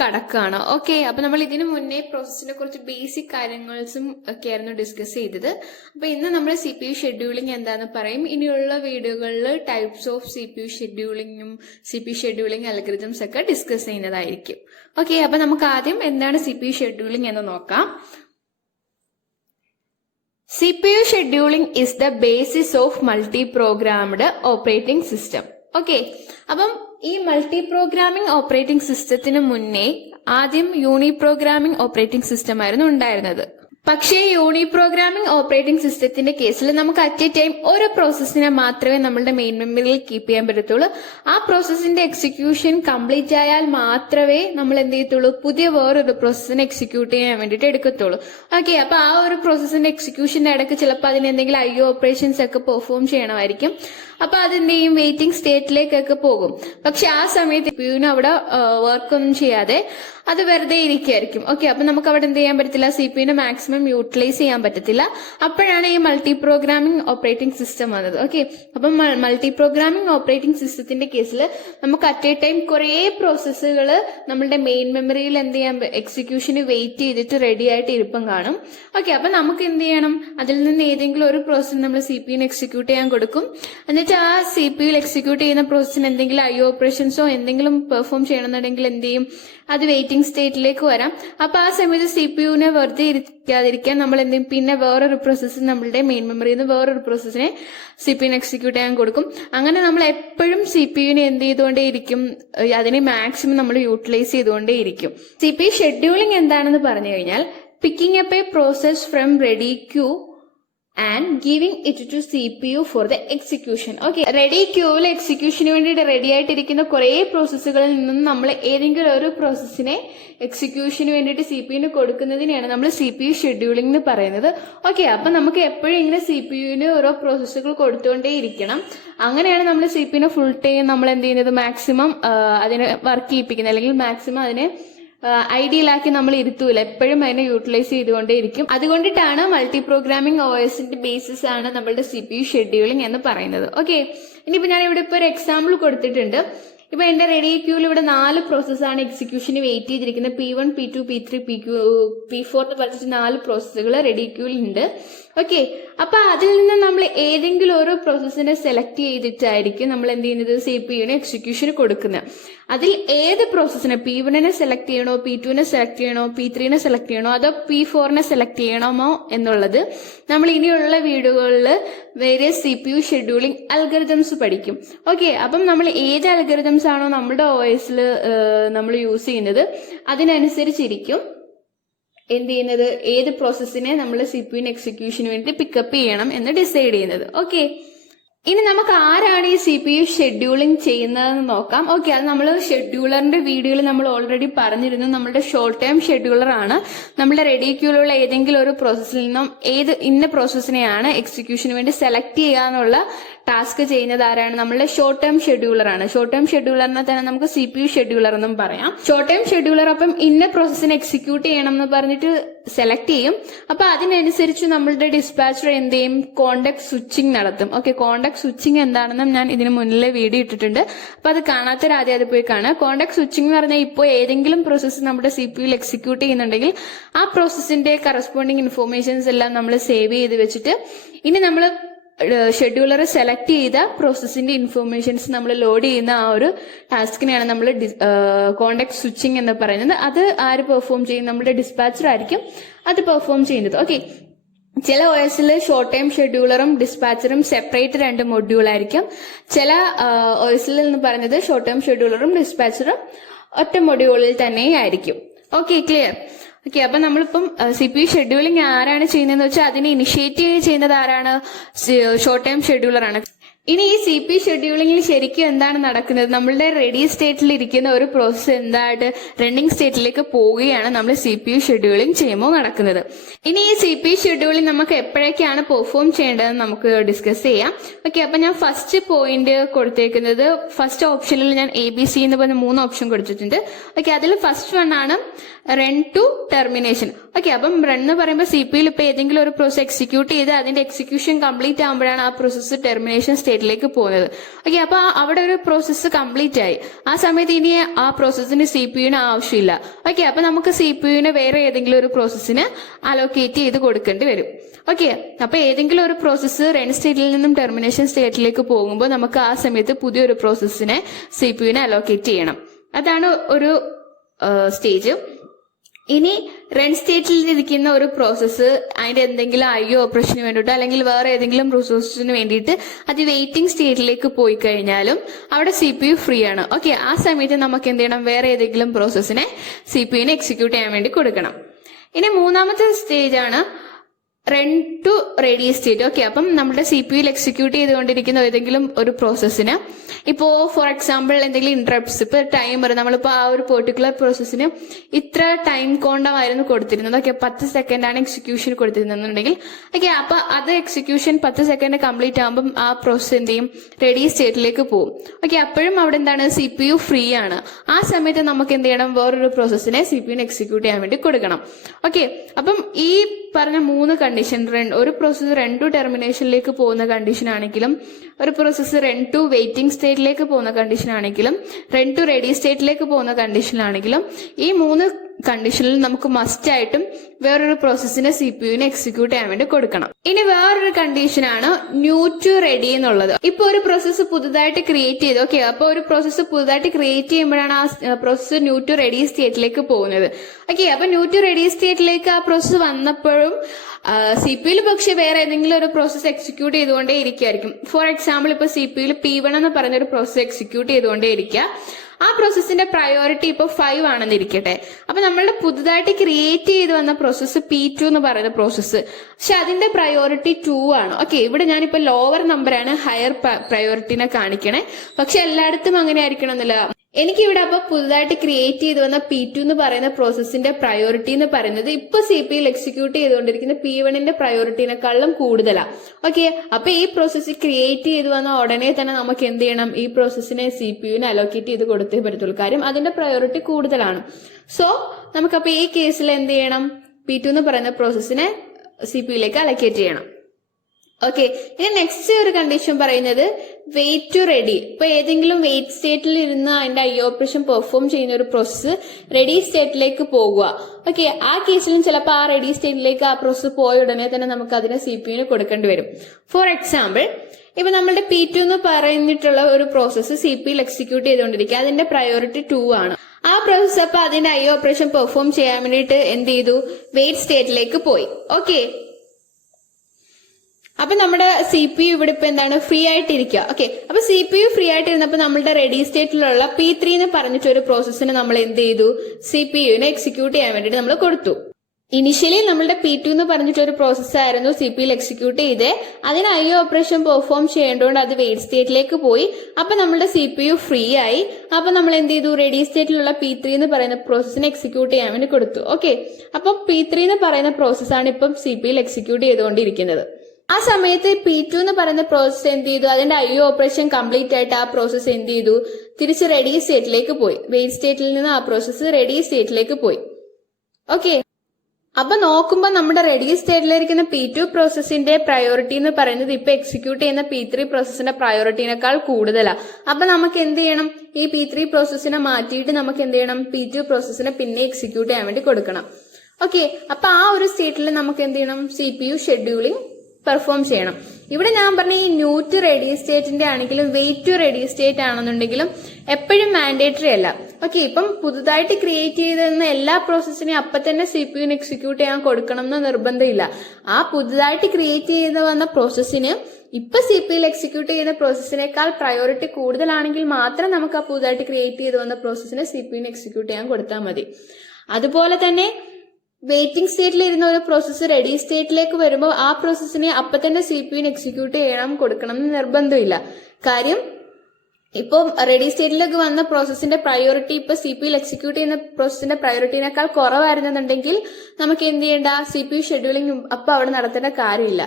കടക്കുകയാണ്. ഓക്കെ, അപ്പൊ നമ്മൾ ഇതിനു മുന്നേ പ്രോസസ്സിനെ കുറിച്ച് ബേസിക് കാര്യങ്ങളും ഒക്കെ ആയിരുന്നു ഡിസ്കസ് ചെയ്തത്. അപ്പൊ ഇന്ന് നമ്മൾ CPU ഷെഡ്യൂളിംഗ് എന്താന്ന് പറയും. ഇനിയുള്ള വീഡിയോകളിൽ types of CPU ഷെഡ്യൂളിംഗും CPU scheduling algorithms ഒക്കെ ഡിസ്കസ് ചെയ്യുന്നതായിരിക്കും. ഓക്കെ, അപ്പൊ നമുക്ക് ആദ്യം എന്താണ് CPU ഷെഡ്യൂളിംഗ് എന്ന് നോക്കാം. CPU scheduling is the basis of multi-programmed operating system. Okay, അപ്പം ഈ മൾട്ടി പ്രോഗ്രാമിംഗ് ഓപ്പറേറ്റിംഗ് സിസ്റ്റത്തിന് മുന്നേ ആദ്യം യൂണിപ്രോഗ്രാമിംഗ് ഓപ്പറേറ്റിംഗ് സിസ്റ്റം ആയിരുന്നു ഉണ്ടായിരുന്നത്. പക്ഷേ യൂണിപ്രോഗ്രാമിംഗ് ഓപ്പറേറ്റിംഗ് സിസ്റ്റത്തിന്റെ കേസിൽ നമുക്ക് അറ്റ് എ ടൈം ഒരു പ്രോസസ്സിനെ മാത്രമേ നമ്മളുടെ മെയിൻ മെമ്മറിയിൽ കീപ്പ് ചെയ്യാൻ പറ്റത്തുള്ളൂ. ആ പ്രോസസ്സിന്റെ എക്സിക്യൂഷൻ കംപ്ലീറ്റ് ആയാൽ മാത്രമേ നമ്മൾ എന്ത് ചെയ്യത്തുള്ളൂ, പുതിയ വേറൊരു പ്രോസസ്സിനെ എക്സിക്യൂട്ട് ചെയ്യാൻ വേണ്ടിയിട്ട് എടുക്കത്തുള്ളൂ. ഓക്കെ, അപ്പൊ ആ ഒരു പ്രോസസ്സിന്റെ എക്സിക്യൂഷന്റെ ഇടയ്ക്ക് ചിലപ്പോൾ അതിന് എന്തെങ്കിലും IO ഓപ്പറേഷൻസ് ഒക്കെ പെർഫോം ചെയ്യണമായിരിക്കും. അപ്പൊ അതെന്ത് ചെയ്യും, വെയിറ്റിംഗ് സ്റ്റേറ്റിലേക്കൊക്കെ പോകും. പക്ഷെ ആ സമയത്ത് CPU അവിടെ വർക്ക് ഒന്നും ചെയ്യാതെ അത് വെറുതെ ഇരിക്കുകയായിരിക്കും. ഓക്കെ, അപ്പൊ നമുക്ക് അവിടെ എന്ത് ചെയ്യാൻ പറ്റത്തില്ല, CPU മാക്സിമം യൂട്ടിലൈസ് ചെയ്യാൻ പറ്റത്തില്ല. അപ്പോഴാണ് ഈ മൾട്ടി പ്രോഗ്രാമിംഗ് ഓപ്പറേറ്റിംഗ് സിസ്റ്റം വന്നത്. ഓക്കെ, അപ്പം മൾട്ടി പ്രോഗ്രാമിംഗ് ഓപ്പറേറ്റിംഗ് സിസ്റ്റത്തിന്റെ കേസിൽ നമുക്ക് അറ്റ് എ ടൈം കുറെ പ്രോസസ്സുകൾ നമ്മളുടെ മെയിൻ മെമ്മറിയിൽ എന്ത് ചെയ്യാൻ, എക്സിക്യൂഷന് വെയിറ്റ് ചെയ്തിട്ട് റെഡി ആയിട്ട് ഇരിപ്പം കാണും. ഓക്കെ, അപ്പൊ നമുക്ക് എന്ത് ചെയ്യണം, അതിൽ നിന്ന് ഏതെങ്കിലും ഒരു പ്രോസസ്സ് നമ്മൾ CPU എക്സിക്യൂട്ട് ചെയ്യാൻ കൊടുക്കും. എന്നിട്ട് ആ CPU എക്സിക്യൂട്ട് ചെയ്യുന്ന പ്രോസസ്സിന് എന്തെങ്കിലും IO ഓപ്പറേഷൻസോ എന്തെങ്കിലും പെർഫോം ചെയ്യണമെന്നുണ്ടെങ്കിൽ എന്ത് ചെയ്യും, അത് വെയിറ്റിംഗ് സ്റ്റേറ്റിലേക്ക് വരാം. അപ്പൊ ആ സമയത്ത് CPU വെറുതെ ഇരിക്കാതിരിക്കാൻ നമ്മൾ എന്ത് ചെയ്യും, പിന്നെ വേറൊരു പ്രോസസ്സ് നമ്മളുടെ മെയിൻ മെമ്മറിയിൽ നിന്ന് വേറൊരു പ്രോസസ്സിനെ CPU എക്സിക്യൂട്ട് ചെയ്യാൻ കൊടുക്കും. അങ്ങനെ നമ്മൾ എപ്പോഴും CPU എന്ത് ചെയ്തുകൊണ്ടേയിരിക്കും, അതിനെ മാക്സിമം നമ്മൾ യൂട്ടിലൈസ് ചെയ്തുകൊണ്ടേയിരിക്കും. CPU ഷെഡ്യൂളിംഗ് എന്താണെന്ന് പറഞ്ഞു കഴിഞ്ഞാൽ picking up a process from ready queue and giving it to CPU for the execution. Okay, ready ക്യൂവിൽ എക്സിക്യൂഷന് വേണ്ടിയിട്ട് റെഡി ആയിട്ടിരിക്കുന്ന കുറെ പ്രോസസ്സുകളിൽ നിന്നും നമ്മൾ ഏതെങ്കിലും ഒരു പ്രോസസ്സിനെ എക്സിക്യൂഷന് വേണ്ടിയിട്ട് CPU കൊടുക്കുന്നതിനെയാണ് നമ്മൾ CPU ഷെഡ്യൂളിംഗ് എന്ന് പറയുന്നത്. ഓക്കെ, അപ്പൊ നമുക്ക് എപ്പോഴും ഇങ്ങനെ CPU ഓരോ പ്രോസസ്സുകൾ കൊടുത്തുകൊണ്ടേ ഇരിക്കണം. അങ്ങനെയാണ് നമ്മൾ CPU ഫുൾ ടൈം നമ്മൾ എന്ത് ചെയ്യുന്നത്, മാക്സിമം അതിനെ വർക്ക് ചെയ്യിപ്പിക്കുന്നത്, അല്ലെങ്കിൽ മാക്സിമം അതിനെ ഐഡിയലാക്കി നമ്മൾ ഇരുത്തൂല, എപ്പോഴും അതിനെ യൂട്ടിലൈസ് ചെയ്തുകൊണ്ടേയിരിക്കും. അതുകൊണ്ടിട്ടാണ് മൾട്ടി പ്രോഗ്രാമിംഗ് OSന്റെ ബേസിസ് ആണ് നമ്മളുടെ CPU ഷെഡ്യൂളിംഗ് എന്ന് പറയുന്നത്. ഓക്കെ, ഇനിയിപ്പോ ഞാൻ ഇവിടെ ഇപ്പൊ ഒരു എക്സാമ്പിൾ കൊടുത്തിട്ടുണ്ട്. ഇപ്പൊ എന്റെ റെഡി ക്യൂവിൽ ഇവിടെ 4 പ്രോസസ്സാണ് എക്സിക്യൂഷന് വെയിറ്റ് ചെയ്തിരിക്കുന്നത്. P1, P2, P3, P4 എന്ന് പറഞ്ഞിട്ട് 4 പ്രോസസ്സുകൾ റെഡി ക്യൂവിൽ ഉണ്ട്. ഓക്കെ, അപ്പൊ അതിൽ നിന്ന് നമ്മൾ ഏതെങ്കിലും ഓരോ പ്രോസസ്സിനെ സെലക്ട് ചെയ്തിട്ടായിരിക്കും നമ്മൾ എന്ത് ചെയ്യുന്നത്, CPU എക്സിക്യൂഷന് കൊടുക്കുന്നത്. അതിൽ ഏത് പ്രോസസ്സിനെ, P1 സെലക്ട് ചെയ്യണോ, P2 സെലക്ട് ചെയ്യണോ, P3 സെലക്ട് ചെയ്യണോ, അതോ P4 സെലക്ട് ചെയ്യണമോ എന്നുള്ളത് നമ്മൾ ഇനിയുള്ള വീഡിയോകളിൽ വേരിയസ് CPU ഷെഡ്യൂളിംഗ് അൽഗോരിതംസ് പഠിക്കും. ഓക്കെ, അപ്പം നമ്മൾ ഏത് അൽഗോരിതംസ് ആണോ നമ്മുടെ OSൽ നമ്മൾ യൂസ് ചെയ്യുന്നത് അതിനനുസരിച്ചിരിക്കും എന്ത് ചെയ്യുന്നത്, ഏത് പ്രോസസ്സിനെ നമ്മൾ CPU എക്സിക്യൂഷന് വേണ്ടി പിക്കപ്പ് ചെയ്യണം എന്ന് ഡിസൈഡ് ചെയ്യുന്നത്. ഓക്കെ, ഇനി നമുക്ക് ആരാണ് ഈ CPU ഷെഡ്യൂളിംഗ് ചെയ്യുന്നതെന്ന് നോക്കാം. ഓക്കെ, അത് നമ്മൾ ഷെഡ്യൂളറിന്റെ വീഡിയോയിൽ നമ്മൾ ഓൾറെഡി പറഞ്ഞിരുന്നു. നമ്മുടെ ഷോർട്ട് ടേം ഷെഡ്യൂളർ ആണ്. നമ്മുടെ റെഡി ക്യൂലുള്ള ഏതെങ്കിലും ഒരു പ്രോസസ്സിൽ നിന്നും ഇന്ന പ്രോസസ്സിനെയാണ് എക്സിക്യൂഷന് വേണ്ടി സെലക്ട് ചെയ്യാനുള്ള ടാസ്ക് ചെയ്യുന്നത് ആരാണ്, നമ്മളുടെ ഷോർട്ട് ടേം ഷെഡ്യൂളർ ആണ്. ഷോർട്ട് ടേം ഷെഡ്യൂളറിനെ തന്നെ നമുക്ക് CPU ഷെഡ്യൂളർ എന്നും പറയാം. ഷോർട്ട് ടേം ഷെഡ്യൂളർ അപ്പം ഇന്ന പ്രോസസ്സിനെ എക്സിക്യൂട്ട് ചെയ്യണം എന്ന് പറഞ്ഞിട്ട് സെലക്ട് ചെയ്യും. അപ്പൊ അതിനനുസരിച്ച് നമ്മളുടെ ഡിസ്പാച്ചർ എന്ത് ചെയ്യും, കോണ്ടാക്ട് സ്വിച്ചിങ് നടത്തും. ഓക്കെ, കോണ്ടാക്ട് സ്വിച്ചിങ് എന്താണെന്നും ഞാൻ ഇതിന് മുന്നിലെ വീഡിയോ ഇട്ടിട്ടുണ്ട്. അപ്പൊ അത് കാണാത്തൊരു ആദ്യം അത് പോയി കാണുക. കോണ്ടാക്ട് സ്വിച്ചിങ് എന്ന് പറഞ്ഞാൽ ഇപ്പോൾ ഏതെങ്കിലും പ്രോസസ്സ് നമ്മുടെ CPU എക്സിക്യൂട്ട് ചെയ്യുന്നുണ്ടെങ്കിൽ ആ പ്രോസസ്സിന്റെ കറസ്പോണ്ടിങ് ഇൻഫോർമേഷൻസ് എല്ലാം നമ്മൾ സേവ് ചെയ്ത് വെച്ചിട്ട് ഇനി നമ്മൾ ഷെഡ്യൂളർ സെലക്ട് ചെയ്ത പ്രോസസ്സിന്റെ ഇൻഫോർമേഷൻസ് നമ്മൾ ലോഡ് ചെയ്യുന്ന ആ ഒരു ടാസ്കിനെയാണ് നമ്മൾ കോണ്ടാക്ട് സ്വിച്ചിങ് എന്ന് പറയുന്നത്. അത് ആര് പെർഫോം ചെയ്യും, നമ്മുടെ ഡിസ്പാച്ചർ ആയിരിക്കും അത് പെർഫോം ചെയ്യുന്നത്. ഓക്കെ, ചില OSൽ ഷോർട്ട് ടൈം ഷെഡ്യൂളറും ഡിസ്പാച്ചറും സെപ്പറേറ്റ് 2 മൊഡ്യൂൾ ആയിരിക്കും. ചില OSൽ എന്ന് പറയുന്നത് ഷോർട്ട് ടൈം ഷെഡ്യൂളറും ഡിസ്പാച്ചറും ഒറ്റ മൊഡ്യൂളിൽ തന്നെ ആയിരിക്കും. Okay, clear. ഓക്കെ, അപ്പൊ നമ്മളിപ്പം CPU ഷെഡ്യൂളിംഗ് ആരാണ് ചെയ്യുന്നതെന്ന് വെച്ചാൽ അതിനെ ഇനിഷ്യേറ്റ് ചെയ്യുന്നത് ആരാണ്, ഷോർട്ട് ടൈം ഷെഡ്യൂളർ ആണ്. ഇനി ഈ CPU ഷെഡ്യൂളിംഗിൽ ശരിക്കും എന്താണ് നടക്കുന്നത്, നമ്മളുടെ റെഡി സ്റ്റേറ്റിൽ ഇരിക്കുന്ന ഒരു പ്രോസസ്സ് എന്തായിട്ട് റണ്ണിംഗ് സ്റ്റേറ്റിലേക്ക് പോവുകയാണ് നമ്മൾ CPU ഷെഡ്യൂളിംഗ് ചെയ്യുമ്പോൾ നടക്കുന്നത്. ഇനി ഈ CPU ഷെഡ്യൂളിംഗ് നമുക്ക് എപ്പോഴൊക്കെയാണ് പെർഫോം ചെയ്യേണ്ടതെന്ന് നമുക്ക് ഡിസ്കസ് ചെയ്യാം. ഓക്കെ, അപ്പൊ ഞാൻ ഫസ്റ്റ് പോയിന്റ് കൊടുത്തേക്കുന്നത്, ഫസ്റ്റ് ഓപ്ഷനിൽ ഞാൻ ABC എന്ന് പറഞ്ഞ 3 ഓപ്ഷൻ കൊടുത്തിട്ടുണ്ട്. ഓക്കെ, അതിൽ ഫസ്റ്റ് വൺ ആണ് റൺ ടു ടെർമിനേഷൻ. ഓക്കെ, അപ്പം റൺ എന്ന് പറയുമ്പോൾ CPU ഇപ്പൊ ഏതെങ്കിലും ഒരു പ്രോസസ് എക്സിക്യൂട്ട് ചെയ്ത് അതിന്റെ എക്സിക്യൂഷൻ കംപ്ലീറ്റ് ആകുമ്പോഴാണ് ആ പ്രോസസ്സ് ടെർമിനേഷൻ സ്റ്റേറ്റിലേക്ക് പോകുന്നത്. ഓക്കെ, അപ്പൊ അവിടെ ഒരു പ്രോസസ്സ് കംപ്ലീറ്റ് ആയി. ആ സമയത്ത് ഇനി ആ പ്രോസസ്സിന് CPU ആവശ്യമില്ല. ഓക്കെ, അപ്പൊ നമുക്ക് CPU വേറെ ഏതെങ്കിലും ഒരു പ്രോസസ്സിന് അലോക്കേറ്റ് ചെയ്ത് കൊടുക്കേണ്ടി വരും. ഓക്കെ, അപ്പൊ ഏതെങ്കിലും ഒരു പ്രോസസ്സ് റൺ സ്റ്റേറ്റിൽ നിന്നും ടെർമിനേഷൻ സ്റ്റേറ്റിലേക്ക് പോകുമ്പോൾ നമുക്ക് ആ സമയത്ത് പുതിയൊരു പ്രോസസ്സിനെ CPU അലോക്കേറ്റ് ചെയ്യണം. അതാണ് ഒരു സ്റ്റേജ്. ഇനി റൺ സ്റ്റേറ്റിൽ ഇരിക്കുന്ന ഒരു പ്രോസസ്സ് അതിന്റെ എന്തെങ്കിലും IO ഓപ്പറേഷന് വേണ്ടിയിട്ട് അല്ലെങ്കിൽ വേറെ ഏതെങ്കിലും റിസോഴ്സിന് വേണ്ടിയിട്ട് അത് വെയിറ്റിംഗ് സ്റ്റേറ്റിലേക്ക് പോയി കഴിഞ്ഞാലും അവിടെ CPU ഫ്രീ ആണ്. ഓക്കെ, ആ സമയത്ത് നമുക്ക് എന്ത് ചെയ്യണം, വേറെ ഏതെങ്കിലും പ്രോസസ്സിനെ CPU എക്സിക്യൂട്ട് ചെയ്യാൻ വേണ്ടി കൊടുക്കണം. ഇനി മൂന്നാമത്തെ സ്റ്റേജ് ആണ് run to ready state. Okay, അപ്പം നമ്മുടെ CPU എക്സിക്യൂട്ട് ചെയ്തുകൊണ്ടിരിക്കുന്ന ഏതെങ്കിലും ഒരു പ്രോസസ്സിന് ഇപ്പോ ഫോർ എക്സാമ്പിൾ എന്തെങ്കിലും ഇന്ററപ്റ്റ്സ്, ഇപ്പൊ ടൈമർ, നമ്മളിപ്പോ ആ ഒരു പെർട്ടിക്കുലർ പ്രോസസ്സിന് ഇത്ര ടൈം കോണ്ടമായിരുന്നു കൊടുത്തിരുന്നത്. ഓക്കെ, 10 സെക്കൻഡാണ് എക്സിക്യൂഷൻ കൊടുത്തിരുന്നുണ്ടെങ്കിൽ ഓക്കെ, അപ്പൊ അത് എക്സിക്യൂഷൻ 10 സെക്കൻഡ് കംപ്ലീറ്റ് ആകുമ്പോൾ ആ പ്രോസസ് എന്ത് ചെയ്യും, റെഡി സ്റ്റേറ്റിലേക്ക് പോകും. ഓക്കെ, അപ്പോഴും അവിടെ എന്താണ്, CPU ഫ്രീ ആണ്. ആ സമയത്ത് നമുക്ക് എന്ത് ചെയ്യണം, വേറൊരു പ്രോസസ്സിനെ CPU എക്സിക്യൂട്ട് ചെയ്യാൻ വേണ്ടി കൊടുക്കണം. ഓക്കെ, അപ്പം ഈ പറഞ്ഞ 3 കണ്ടീഷൻ, ഒരു പ്രോസസ്സ് റൺ ടു ടെർമിനേഷനിലേക്ക് പോകുന്ന കണ്ടീഷൻ ആണെങ്കിലും, ഒരു പ്രോസസ്സ് റൺ ടു വെയിറ്റിംഗ് സ്റ്റേറ്റിലേക്ക് പോകുന്ന കണ്ടീഷൻ ആണെങ്കിലും, റൺ ടു റെഡി സ്റ്റേറ്റിലേക്ക് പോകുന്ന കണ്ടീഷൻ ആണെങ്കിലും, ഈ 3 കണ്ടീഷനിൽ നമുക്ക് മസ്റ്റ് ആയിട്ടും വേറൊരു പ്രോസസ്സിനെ CPU എക്സിക്യൂട്ട് ചെയ്യാൻ വേണ്ടി കൊടുക്കണം. ഇനി വേറൊരു കണ്ടീഷനാണ് ന്യൂ ടു റെഡി എന്നുള്ളത്. ഇപ്പൊ ഒരു പ്രോസസ്സ് പുതുതായിട്ട് ക്രിയേറ്റ് ചെയ്തു. ഓക്കെ, അപ്പൊ ഒരു പ്രോസസ്സ് പുതുതായിട്ട് ക്രിയേറ്റ് ചെയ്യുമ്പോഴാണ് ആ പ്രോസസ്സ് ന്യൂ ടു റെഡി സ്റ്റേറ്റിലേക്ക് പോകുന്നത്. ഓക്കെ, അപ്പൊ ന്യൂ ടു റെഡി സ്റ്റേറ്റിലേക്ക് ആ പ്രോസസ്സ് വന്നപ്പോഴും CPU പക്ഷെ വേറെ ഏതെങ്കിലും ഒരു പ്രോസസ്സ് എക്സിക്യൂട്ട് ചെയ്തുകൊണ്ടേ ഇരിക്കുമായിരിക്കും. ഫോർ എക്സാമ്പിൾ ഇപ്പൊ CPU P1 എന്ന് പറയുന്ന ഒരു പ്രോസസ്സ് എക്സിക്യൂട്ട് ചെയ്തുകൊണ്ടേ ഇരിക്കുക. ആ പ്രോസസ്സിന്റെ പ്രയോറിറ്റി ഇപ്പൊ 5 ആണെന്ന് ഇരിക്കട്ടെ. അപ്പൊ നമ്മളുടെ പുതുതായിട്ട് ക്രിയേറ്റ് ചെയ്ത് വന്ന പ്രോസസ്സ് P2 എന്ന് പറയുന്ന പ്രോസസ്സ്, പക്ഷെ അതിന്റെ പ്രയോറിറ്റി 2 ആണ്. ഓക്കെ, ഇവിടെ ഞാനിപ്പോ ലോവർ നമ്പറാണ് ഹയർ പ്രയോറിറ്റിനെ കാണിക്കണേ. പക്ഷെ എല്ലായിടത്തും അങ്ങനെ ആയിരിക്കണം എന്നില്ല. എനിക്കിവിടെ അപ്പൊ പുതുതായിട്ട് ക്രിയേറ്റ് ചെയ്ത് വന്ന P2 എന്ന് പറയുന്ന പ്രോസസ്സിന്റെ പ്രയോറിറ്റി എന്ന് പറയുന്നത് ഇപ്പൊ CPU എക്സിക്യൂട്ട് ചെയ്തുകൊണ്ടിരിക്കുന്ന P1ന്റെ പ്രയോറിറ്റിനെക്കാളും കൂടുതലാണ്. ഓക്കെ, അപ്പൊ ഈ പ്രോസസ്സ് ക്രിയേറ്റ് ചെയ്ത് വന്ന ഉടനെ തന്നെ നമുക്ക് എന്ത് ചെയ്യണം, ഈ പ്രോസസ്സിനെ CPU അലോക്കേറ്റ് ചെയ്ത് കൊടുത്തേ പറ്റത്തുള്ളൂ. കാര്യം അതിന്റെ പ്രയോറിറ്റി കൂടുതലാണ്. സോ നമുക്കപ്പോ ഈ കേസിൽ എന്ത് ചെയ്യണം, P2 എന്ന് പറയുന്ന പ്രോസസ്സിനെ CPU അലോക്കേറ്റ് ചെയ്യണം. ഓക്കെ, ഇനി നെക്സ്റ്റ് ഒരു കണ്ടീഷൻ പറയുന്നത് വെയിറ്റ് ടു റെഡി. ഇപ്പൊ ഏതെങ്കിലും വെയിറ്റ് സ്റ്റേറ്റിൽ ഇരുന്ന് അതിന്റെ IO ഓപ്പറേഷൻ പെർഫോം ചെയ്യുന്ന ഒരു പ്രോസസ്സ് റെഡി സ്റ്റേറ്റിലേക്ക് പോകുക. ഓക്കെ, ആ കേസിലും ചിലപ്പോൾ ആ റെഡി സ്റ്റേറ്റിലേക്ക് ആ പ്രോസസ്സ് പോയ ഉടനെ തന്നെ നമുക്ക് അതിനെ CPU കൊടുക്കേണ്ടി വരും. ഫോർ എക്സാമ്പിൾ ഇപ്പൊ നമ്മളുടെ P2 എന്ന് പറഞ്ഞിട്ടുള്ള ഒരു പ്രോസസ്സ് CPU എക്സിക്യൂട്ട് ചെയ്തുകൊണ്ടിരിക്കുക. അതിന്റെ പ്രയോറിറ്റി 2 ആണ്. ആ പ്രോസസ്സ് അപ്പൊ അതിന്റെ IO ഓപ്പറേഷൻ പെർഫോം ചെയ്യാൻ വേണ്ടിയിട്ട് എന്ത് ചെയ്തു, വെയിറ്റ് സ്റ്റേറ്റിലേക്ക് പോയി. ഓക്കെ, അപ്പൊ നമ്മുടെ CPU ഇവിടെ ഇപ്പൊ എന്താണ്, ഫ്രീ ആയിട്ടിരിക്കുക. ഓക്കെ, അപ്പൊ CPU ഫ്രീ ആയിട്ടിരുന്നപ്പോ നമ്മളുടെ റെഡി സ്റ്റേറ്റിലുള്ള P3 എന്ന് പറഞ്ഞിട്ട് ഒരു പ്രോസസ്സിന് നമ്മൾ എന്ത് ചെയ്തു, CPU എക്സിക്യൂട്ട് ചെയ്യാൻ വേണ്ടിട്ട് നമ്മൾ കൊടുത്തു. ഇനിഷ്യലി നമ്മളുടെ P2 എന്ന് പറഞ്ഞിട്ട് ഒരു പ്രോസസ് ആയിരുന്നു CPU എക്സിക്യൂട്ട് ചെയ്ത് അതിന് IO ഓപ്പറേഷൻ പെർഫോം ചെയ്യേണ്ടതുകൊണ്ട് അത് വെയിറ്റ് സ്റ്റേറ്റിലേക്ക് പോയി. അപ്പൊ നമ്മളുടെ CPU ഫ്രീ ആയി. അപ്പൊ നമ്മൾ എന്ത് ചെയ്തു, റെഡി സ്റ്റേറ്റിലുള്ള P3 എന്ന് പറയുന്ന പ്രോസസ്സിനെ എക്സിക്യൂട്ട് ചെയ്യാൻ വേണ്ടി കൊടുത്തു. ഓക്കെ, അപ്പൊ P3 എന്ന് പറയുന്ന പ്രോസസ്സാണ് ഇപ്പം CPU എക്സിക്യൂട്ട് ചെയ്തുകൊണ്ടിരിക്കുന്നത്. ആ സമയത്ത് P2 എന്ന് പറയുന്ന പ്രോസസ് എന്ത് ചെയ്തു, അതിന്റെ IO ഓപ്പറേഷൻ കംപ്ലീറ്റ് ആയിട്ട് ആ പ്രോസസ് എന്ത് ചെയ്തു, തിരിച്ച് റെഡി സ്റ്റേറ്റിലേക്ക് പോയി. വെയിറ്റ് സ്റ്റേറ്റിൽ നിന്ന് ആ പ്രോസസ് റെഡി സ്റ്റേറ്റിലേക്ക് പോയി. ഓക്കെ, അപ്പൊ നോക്കുമ്പോ നമ്മുടെ റെഡി സ്റ്റേറ്റിലിരിക്കുന്ന P2 പ്രോസസ്സിന്റെ പ്രയോറിറ്റി എന്ന് പറയുന്നത് ഇപ്പൊ എക്സിക്യൂട്ട് ചെയ്യുന്ന P3 പ്രോസസ്സിന്റെ പ്രയോറിറ്റിനേക്കാൾ കൂടുതലാണ്. അപ്പൊ നമുക്ക് എന്ത് ചെയ്യണം, ഈ P3 പ്രോസസ്സിനെ മാറ്റിയിട്ട് നമുക്ക് എന്ത് ചെയ്യണം, P2 പ്രോസസ്സിനെ പിന്നെ എക്സിക്യൂട്ട് ചെയ്യാൻ വേണ്ടി കൊടുക്കണം. ഓക്കെ, അപ്പൊ ആ ഒരു സ്റ്റേറ്റിൽ നമുക്ക് എന്ത് ചെയ്യണം, CPU ഷെഡ്യൂളിംഗ് പെർഫോം ചെയ്യണം. ഇവിടെ ഞാൻ പറഞ്ഞ ഈ ന്യൂ ടു റെഡി സ്റ്റേറ്റിന്റെ ആണെങ്കിലും വെയിറ്റ് ടു റെഡി സ്റ്റേറ്റ് ആണെന്നുണ്ടെങ്കിലും എപ്പോഴും മാൻഡേറ്ററി അല്ല. ഓക്കെ, ഇപ്പം പുതുതായിട്ട് ക്രിയേറ്റ് ചെയ്തിരുന്ന എല്ലാ പ്രോസസ്സിനെയും അപ്പൊ തന്നെ CPU എക്സിക്യൂട്ട് ചെയ്യാൻ കൊടുക്കണം എന്ന് നിർബന്ധമില്ല. ആ പുതുതായിട്ട് ക്രിയേറ്റ് ചെയ്ത് വന്ന പ്രോസസ്സിന് ഇപ്പൊ CPU എക്സിക്യൂട്ട് ചെയ്യുന്ന പ്രോസസ്സിനേക്കാൾ പ്രയോറിറ്റി കൂടുതലാണെങ്കിൽ മാത്രം നമുക്ക് ആ പുതുതായിട്ട് ക്രിയേറ്റ് ചെയ്ത് വന്ന പ്രോസസ്സിനെ CPU എക്സിക്യൂട്ട് ചെയ്യാൻ കൊടുത്താൽ മതി. അതുപോലെ തന്നെ വെയിറ്റിംഗ് സ്റ്റേറ്റിൽ ഇരുന്ന ഒരു പ്രോസസ്സ് റെഡി സ്റ്റേറ്റിലേക്ക് വരുമ്പോൾ ആ പ്രോസസ്സിനെ അപ്പൊ തന്നെ CPU എക്സിക്യൂട്ട് ചെയ്യണം കൊടുക്കണം എന്ന് നിർബന്ധമില്ല. കാര്യം ഇപ്പം റെഡി സ്റ്റേറ്റിലേക്ക് വന്ന പ്രോസസ്സിന്റെ പ്രയോറിറ്റി ഇപ്പൊ CPU എക്സിക്യൂട്ട് ചെയ്യുന്ന പ്രോസസ്സിന്റെ പ്രയോറിറ്റിനേക്കാൾ കുറവായിരുന്നുണ്ടെങ്കിൽ നമുക്ക് എന്ത് ചെയ്യണ്ട, CPU ഷെഡ്യൂളിംഗ് അപ്പൊ അവിടെ നടത്തേണ്ട കാര്യമില്ല.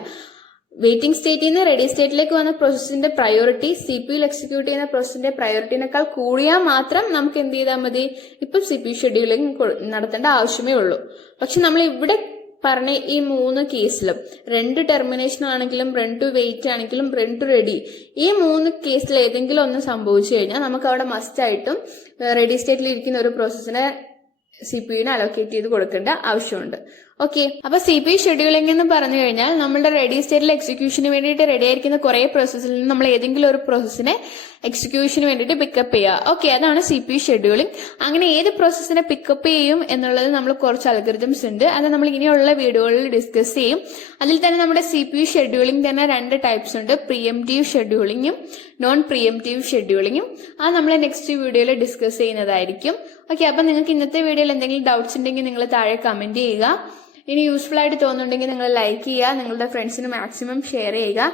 വെയിറ്റിംഗ് സ്റ്റേറ്റിൽ നിന്ന് റെഡി സ്റ്റേറ്റിലേക്ക് വന്ന പ്രോസസ്സിന്റെ പ്രയോറിറ്റി CPU എക്സിക്യൂട്ട് ചെയ്യുന്ന പ്രോസസ്സിന്റെ പ്രയോറിറ്റിനേക്കാൾ കൂടിയാൽ മാത്രം നമുക്ക് എന്ത് ചെയ്താൽ മതി, ഇപ്പം CPU ഷെഡ്യൂളിംഗ് നടത്തേണ്ട ആവശ്യമേ ഉള്ളൂ. പക്ഷെ നമ്മൾ ഇവിടെ പറഞ്ഞ ഈ 3 കേസിലും, രണ്ട് ടെർമിനേഷൻ ആണെങ്കിലും റൺ ടു വെയിറ്റ് ആണെങ്കിലും റൺ ടു റെഡി, ഈ 3 കേസിൽ ഏതെങ്കിലും ഒന്ന് സംഭവിച്ചു കഴിഞ്ഞാൽ നമുക്ക് അവിടെ മസ്റ്റ് ആയിട്ടും റെഡി സ്റ്റേറ്റിൽ ഇരിക്കുന്ന ഒരു പ്രോസസ്സിനെ CPU അലോക്കേറ്റ് ചെയ്ത് കൊടുക്കേണ്ട ആവശ്യമുണ്ട്. ഓക്കെ, അപ്പൊ CPU ഷെഡ്യൂളിംഗ് എന്ന് പറഞ്ഞു കഴിഞ്ഞാൽ നമ്മുടെ റെഡി സ്റ്റേറ്റിൽ എക്സിക്യൂഷന് വേണ്ടിയിട്ട് റെഡി ആയിരിക്കുന്ന കുറെ പ്രോസസ്സിൽ നിന്ന് നമ്മൾ ഏതെങ്കിലും ഒരു പ്രോസസ്സിനെ എക്സിക്യൂഷന് വേണ്ടിയിട്ട് പിക്കപ്പ് ചെയ്യുക. ഓക്കെ, അതാണ് CPU ഷെഡ്യൂളിംഗ്. അങ്ങനെ ഏത് പ്രോസസ്സിനെ പിക്കപ്പ് ചെയ്യും എന്നുള്ളത് നമ്മൾ കുറച്ച് അൽഗോരിതംസ് ഉണ്ട്, അത് നമ്മൾ ഇനിയുള്ള വീഡിയോകളിൽ ഡിസ്കസ് ചെയ്യും. അതിൽ തന്നെ നമ്മുടെ CPU ഷെഡ്യൂളിംഗ് തന്നെ 2 ടൈപ്സ് ഉണ്ട്, പ്രിഎംപ്റ്റീവ് ഷെഡ്യൂളിംഗും നോൺ പ്രിഎംപ്റ്റീവ് ഷെഡ്യൂളിംഗും. അത് നമ്മൾ നെക്സ്റ്റ് വീഡിയോയിൽ ഡിസ്കസ് ചെയ്യുന്നതായിരിക്കും. ഓക്കെ, അപ്പൊ നിങ്ങൾക്ക് ഇന്നത്തെ വീഡിയോയിൽ എന്തെങ്കിലും ഡൗട്ട്സ് ഉണ്ടെങ്കിൽ നിങ്ങൾ താഴെ കമന്റ് ചെയ്യുക. ഇനി യൂസ്ഫുൾ ആയിട്ട് തോന്നുന്നുണ്ടെങ്കിൽ നിങ്ങൾ ലൈക്ക് ചെയ്യുക, നിങ്ങളുടെ ഫ്രണ്ട്സിന് മാക്സിമം ഷെയർ ചെയ്യുക.